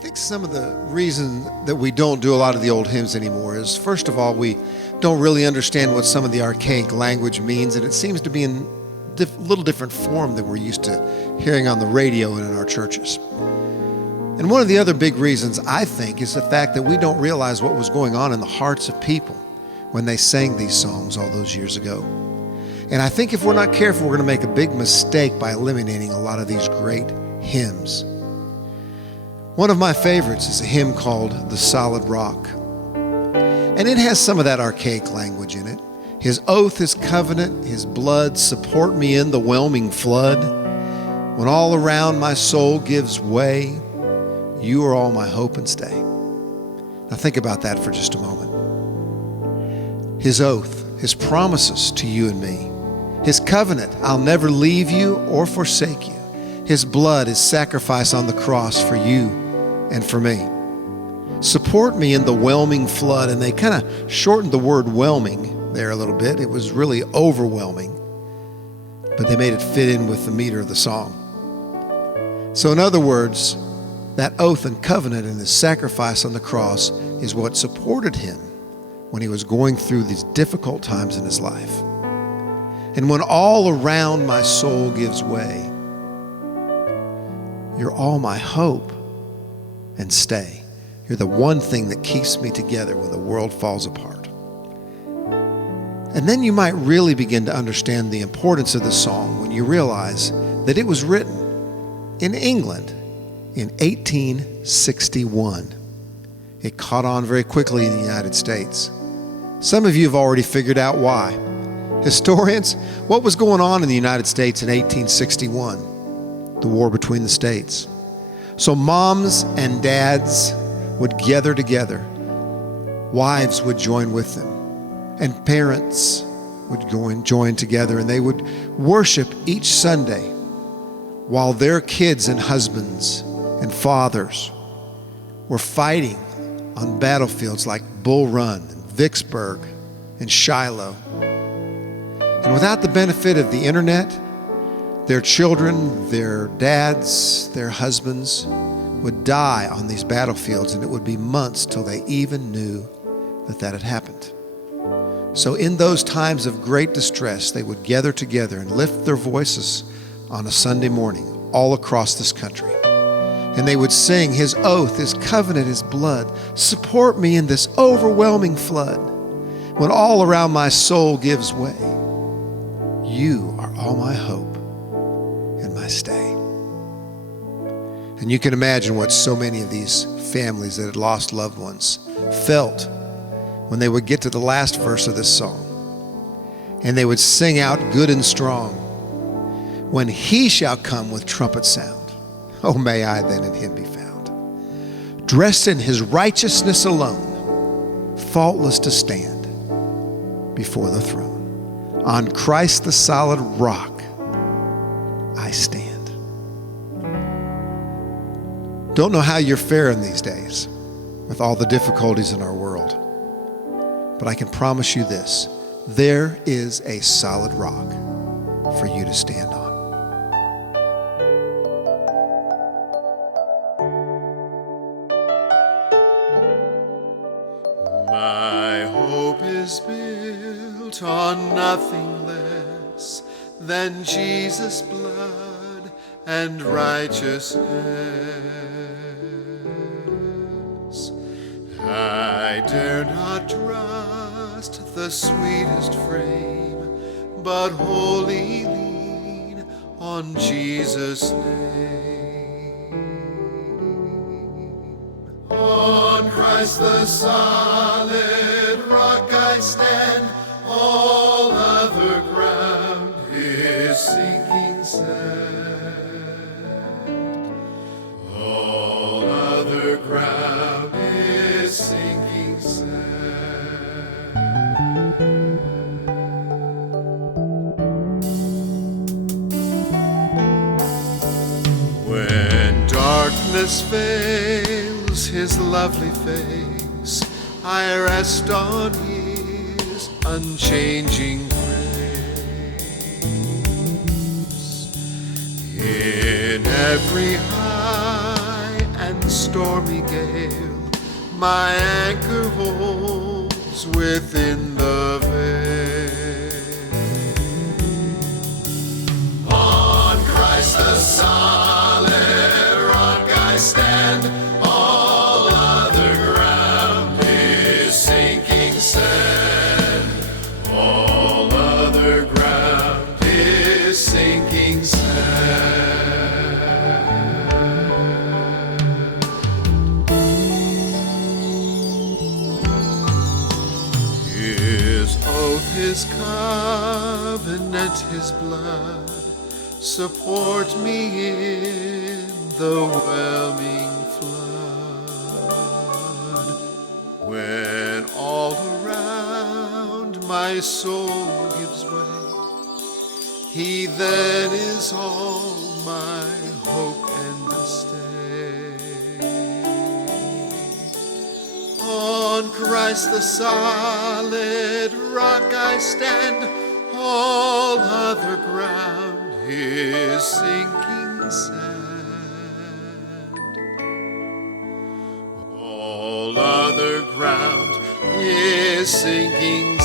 think some of the reason that we don't do a lot of the old hymns anymore is, first of all, we don't really understand what some of the archaic language means, and it seems to be in a little different form than we're used to hearing on the radio and in our churches. And one of the other big reasons, I think, is the fact that we don't realize what was going on in the hearts of people when they sang these songs all those years ago. And I think if we're not careful, we're going to make a big mistake by eliminating a lot of these great hymns. One of my favorites is a hymn called The Solid Rock. And it has some of that archaic language in it. His oath, his covenant, his blood support me in the whelming flood. When all around my soul gives way, you are all my hope and stay. Now think about that for just a moment. His oath, his promises to you and me. His covenant, I'll never leave you or forsake you. His blood, his sacrifice on the cross for you and for me. Support me in the whelming flood. And they kind of shortened the word whelming there a little bit. It was really overwhelming, but they made it fit in with the meter of the song. So in other words, that oath and covenant and his sacrifice on the cross is what supported him when he was going through these difficult times in his life. And when all around my soul gives way, you're all my hope and stay. You're the one thing that keeps me together when the world falls apart. And then you might really begin to understand the importance of the song when you realize that it was written in England in 1861. It caught on very quickly in the United States. Some of you have already figured out why. Historians, what was going on in the United States in 1861? The war between the states. So moms and dads would gather together. Wives would join with them. And parents would join together, and they would worship each Sunday while their kids and husbands and fathers were fighting on battlefields like Bull Run and Vicksburg and Shiloh. And without the benefit of the internet, their children, their dads, their husbands would die on these battlefields, and it would be months till they even knew that that had happened. So in those times of great distress, they would gather together and lift their voices on a Sunday morning all across this country. And they would sing his oath, his covenant, his blood. Support me in this overwhelming flood. When all around my soul gives way, you are all my hope and my stay. And you can imagine what so many of these families that had lost loved ones felt when they would get to the last verse of this song. And they would sing out good and strong, when he shall come with trumpet sound, oh, may I then in him be found. Dressed in his righteousness alone, faultless to stand before the throne. On Christ the solid rock I stand. Don't know how you're faring these days with all the difficulties in our world, but I can promise you this: there is a solid rock for you to stand on. My hope is built on nothing less than Jesus' blood and righteousness. I dare not trust the sweetest frame, but wholly lean on Jesus' name. On Christ the solid rock I stand, all other ground is sinking sand. All other ground is sinking sand. When darkness fails his lovely face, I rest on his unchanging grace. In every high and stormy gale, my anchor holds within the veil. On Christ the solid rock I stand, all other ground is sinking sand. All other ground is sinking sand. His oath, His covenant, His blood support me in the whelming flood. When all around my soul gives way, He then is all my hope and stay. On Christ the solid rock I stand, all other ground is sinking sand. All other ground is sinking